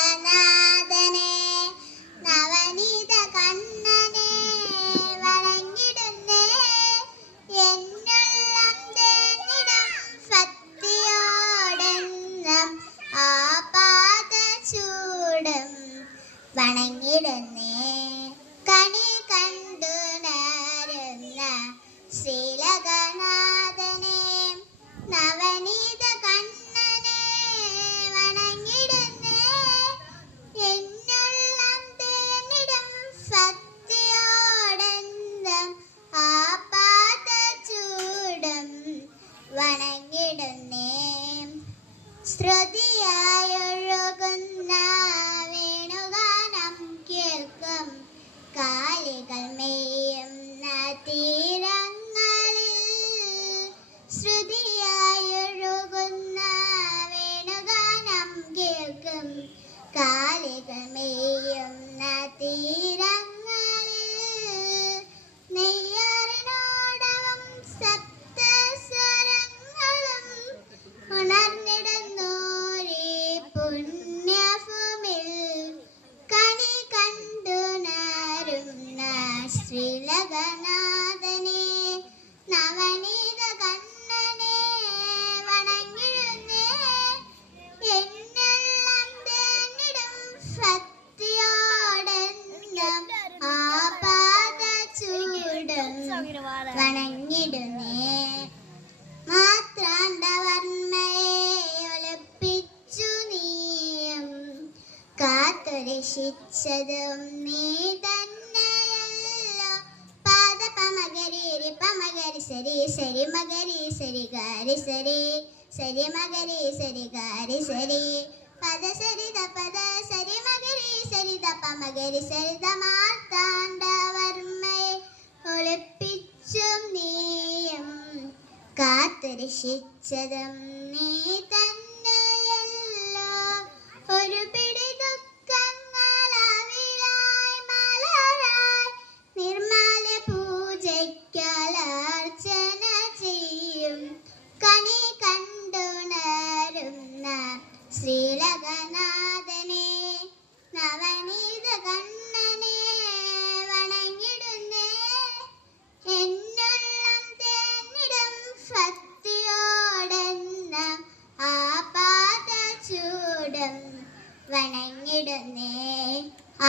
ശ്രീലകനാഥനെ നവനീത കണ്ണനെ വണങ്ങിടുന്നേ എന്നുള്ളം തേനിടം ഭക്തിയോടെന്നും ആ പാദചൂടും വണങ്ങിടുന്നേ കണി കണ്ടു നേരുന്ന ശ്രീലകനാഥനെ നവനീത കണ്ണനെ വണങ്ങിടുന്നേ എന്നുള്ളം തേനിടം ഭക്തിയോടെന്നും ആ പാദചൂടും വണങ്ങിടുന്നേ ശ്രുതിയായൊഴുകുന്ന വേണുഗാനം കേൾക്കും കാലികൾ മെയ്യുന്ന തീരങ്ങളിൽ ശ്രുതിയായൊഴുകുന്ന വേണുഗാനം കേൾക്കും കാലികൾ മെയ്യുന്ന തീരങ്ങളിൽ നെയ്യാറിനോടവും സപ്തസ്വരങ്ങളും ഉണർന്നിടുന്നോരേ പുണ്യഭൂമിൽ കണി കണ്ടു നേരുന്ന ശ്രീലകനാഥനെ നവനീത കണ്ണനെ വണങ്ങിടുന്നേ എന്നുള്ളം തേനിടം ഭക്തിയോടെന്നും ആ പാദചൂടും വണങ്ങിടുന്നേ മാത്രാന്തവർമ്മയെ ഒളിപ്പിച്ചു നീയും കാത്തുരക്ഷിച്ചതും നീ തന്നെയല്ലോ പാദപമഗരി പമഗരി സരി സരി മഗരി സരി ഗാരി സരി സരി മഗരി സരി ഗാരി സരി പദ സരിത പദ സരി മഗരി സരിത പമഗരി സരിത മാർത്താണ്ഡവർമ്മയെ ഒളിപ്പിച്ചും നീയും കാത്തുരക്ഷിച്ചതും നീ തന്നെയല്ലോ ഒരു പിടി ദുഃഖങ്ങളവിലായി മലരായി നിർമ്മല പൂജയ്ക്കാലർച്ചന ചെയ്യും കണി കണ്ടുണരുന്ന ശ്രീലകനാഥനെ നവനീത കണ്ണനെ വണങ്ങിടുന്നേ എന്നുള്ളം തേനിടം ഭക്തിയോടെന്നും ആ പാദചൂടും വണങ്ങിടുന്നേ ആ